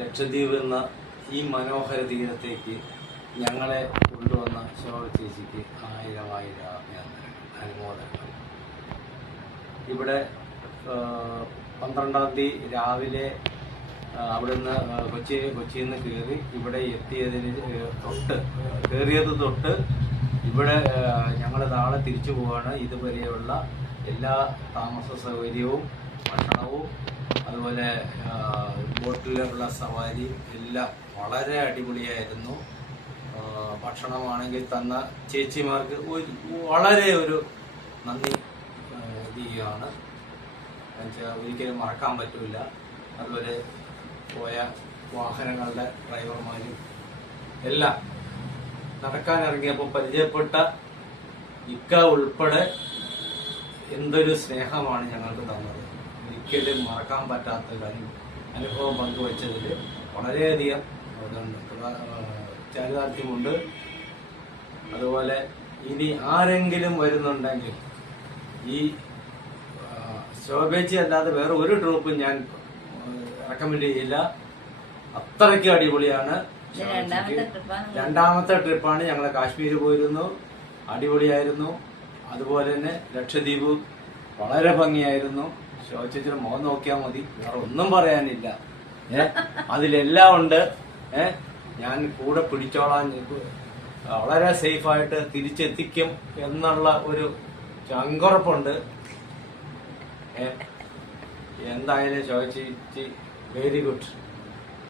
ലക്ഷദ്വീപ് എന്ന ഈ മനോഹര തീരത്തേക്ക് ഞങ്ങളെ കൊണ്ടുവന്ന ശോഭ ചേച്ചിക്ക് 1000 അനുമോദനങ്ങൾ. ഇവിടെ 12-ാം തീയതി രാവിലെ അവിടുന്ന് കൊച്ചിയിൽ നിന്ന് കയറി ഇവിടെ എത്തിയതിന് കയറിയത് തൊട്ട് ഇവിടെ ഞങ്ങൾ നാളെ തിരിച്ചു പോവാണ്. ഇതുവരെയുള്ള എല്ലാ താമസ സൗകര്യവും ഭക്ഷണവും അതുപോലെ ബോട്ടിലുള്ള സവാരി എല്ലാം വളരെ അടിപൊളിയായിരുന്നു. ഭക്ഷണമാണെങ്കിൽ തന്ന ചേച്ചിമാർക്ക് വളരെ ഒരു നന്ദി ചെയ്യുകയാണ്. ഒരിക്കലും മറക്കാൻ പറ്റില്ല. അതുപോലെ പോയ വാഹനങ്ങളുടെ ഡ്രൈവർമാരും എല്ലാം നടക്കാനിറങ്ങിയപ്പോൾ പരിചയപ്പെട്ട ഇക്ക ഉൾപ്പെടെ എന്തൊരു സ്നേഹമാണ് ഞങ്ങൾക്ക് തന്നത്. ഒരിക്കലും മറക്കാൻ പറ്റാത്ത അനുഭവം പങ്കുവച്ചതിൽ വളരെയധികം ചാരിതാർത്ഥ്യമുണ്ട്. അതുപോലെ ഇനി ആരെങ്കിലും വരുന്നുണ്ടെങ്കിൽ ഈ ശോഭേച്ചി അല്ലാതെ വേറെ ഒരു ട്രൂപ്പും ഞാൻ റെക്കമെൻഡ് ചെയ്യില്ല. അത്രയ്ക്ക് അടിപൊളിയാണ്. രണ്ടാമത്തെ ട്രിപ്പാണ്. ഞങ്ങൾ കാശ്മീർ പോയിരുന്നു, അടിപൊളിയായിരുന്നു. അതുപോലെ തന്നെ ലക്ഷദ്വീപ് വളരെ ഭംഗിയായിരുന്നു. ശോഭേച്ചിയുടെ മുഖം നോക്കിയാൽ മതി, വേറെ ഒന്നും പറയാനില്ല. അതിലെല്ലാം ഉണ്ട്. ഞാൻ കൂടെ പിടിച്ചോളാൻ, വളരെ സേഫായിട്ട് തിരിച്ചെത്തിക്കും എന്നുള്ള ഒരു ചങ്കുറപ്പുണ്ട്. എന്തായാലും ശോഭേച്ചി വെരി ഗുഡ്.